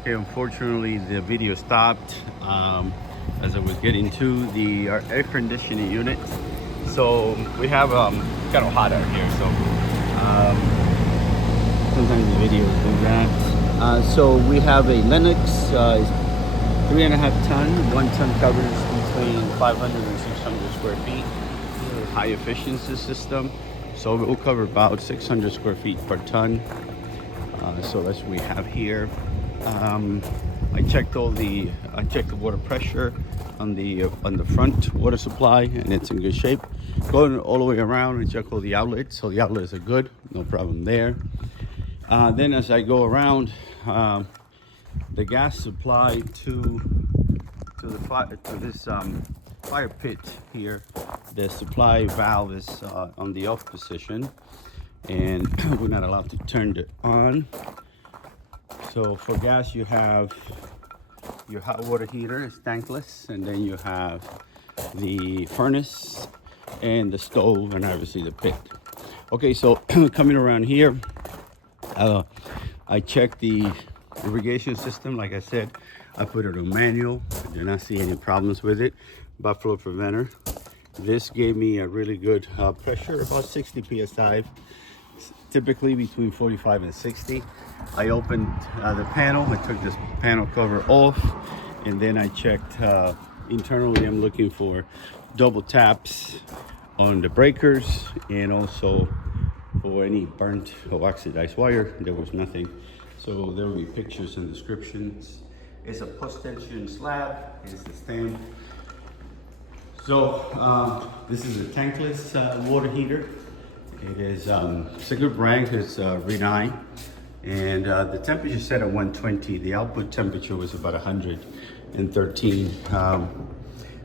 Okay, unfortunately the video stopped as I was getting to the air conditioning unit. So we have kind of hot out here, so sometimes the videos do that. So we have a Lennox 3.5 ton. 1 ton covers between 500 and 600 square feet. High efficiency system, so it will cover about 600 square feet per ton. So that's what we have here. I checked the water pressure on the front water supply, and it's in good shape. Going all the way around and check all the outlets. So the outlets are good, no problem there. Then as I go around, the gas supply to this fire pit here, the supply valve is on the off position, and we're not allowed to turn it on. So for gas, you have your hot water heater, it's tankless, and then you have the furnace and the stove, and obviously the pit. Okay, so coming around here, I checked the irrigation system. Like I said, I put it on manual. I did not see any problems with it. Buffalo preventer. This gave me a really good pressure, about 60 psi. Typically between 45 and 60. I opened the panel. I took this panel cover off, and then I checked internally. I'm looking for double taps on the breakers, and also for any burnt or oxidized wire. There was nothing, so there will be pictures and descriptions. It's a post-tension slab. It's the stamp. So this is a tankless water heater. It is it's a good brand. It's Rinnai, and the temperature set at 120. The output temperature was about 113.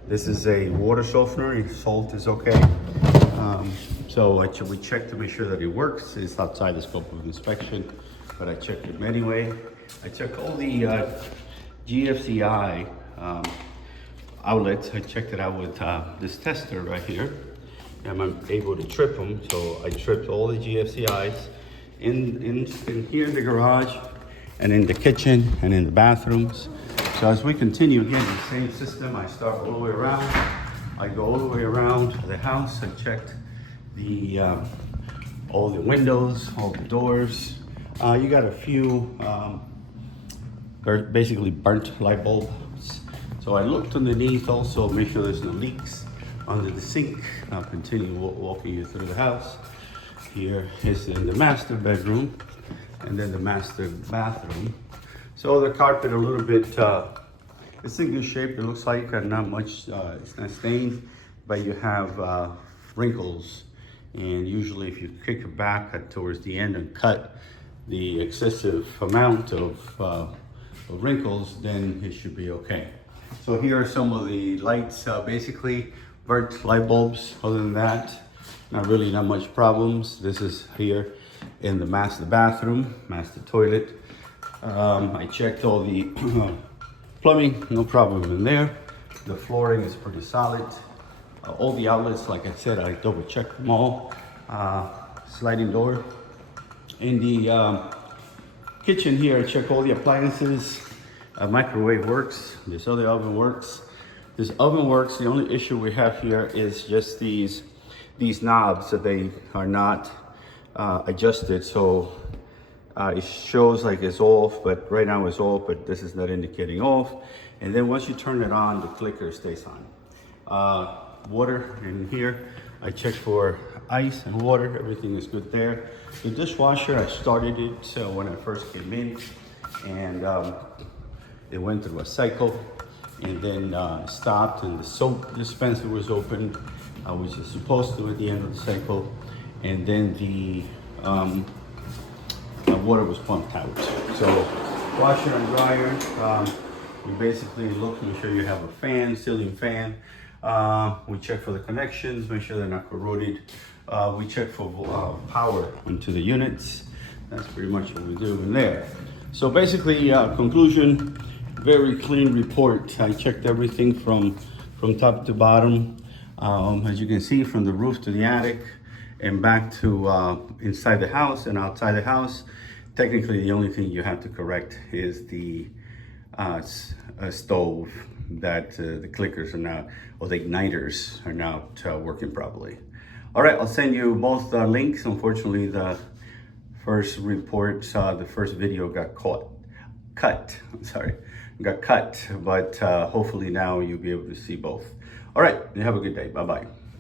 This is a water softener. Salt is okay. So we checked to make sure that it works. It's outside the scope of inspection, but I checked it anyway. I checked all the GFCI outlets. I checked it out with this tester right here. I'm able to trip them, so I tripped all the GFCIs in here in the garage, and in the kitchen, and in the bathrooms. So as we continue, again, the same system. I start all the way around. I go all the way around the house. I checked the all the windows, all the doors. You got a few basically burnt light bulbs. So I looked underneath also, make sure there's no leaks under the sink. I'll continue walking you through the house. Here is in the master bedroom, and then the master bathroom. So the carpet a little bit, it's in good shape. It looks like not much, it's not stained, but you have wrinkles. And usually if you kick it back towards the end and cut the excessive amount of wrinkles, then it should be okay. So here are some of the lights, basically burnt light bulbs. Other than that, not much problems. This is here in the master bathroom, master toilet. I checked all the plumbing, no problem in there. The flooring is pretty solid. All the outlets, like I said, I double checked them all. Sliding door. In the kitchen here, I check all the appliances. Microwave works. This other oven works. This oven works. The only issue we have here is just these knobs, that they are not adjusted. So it shows like it's off, but right now it's off, but this is not indicating off. And then once you turn it on, the clicker stays on. Water in here, I checked for ice and water. Everything is good there. The dishwasher, I started it when I first came in, and it went through a cycle, and then stopped, and the soap dispenser was open, which is supposed to at the end of the cycle, and then the water was pumped out. So washer and dryer, you basically look, make sure you have a fan, ceiling fan. We check for the connections, make sure they're not corroded. We check for power into the units. That's pretty much what we do in there. So basically, conclusion, very clean report. I checked everything from top to bottom. As you can see, from the roof to the attic and back to inside the house and outside the house. Technically, the only thing you have to correct is the stove that the clickers are now, or the igniters are now working properly. All right, I'll send you both links. Unfortunately, the first report, the first video got cut, but hopefully now you'll be able to see both. All right, you have a good day. Bye-bye.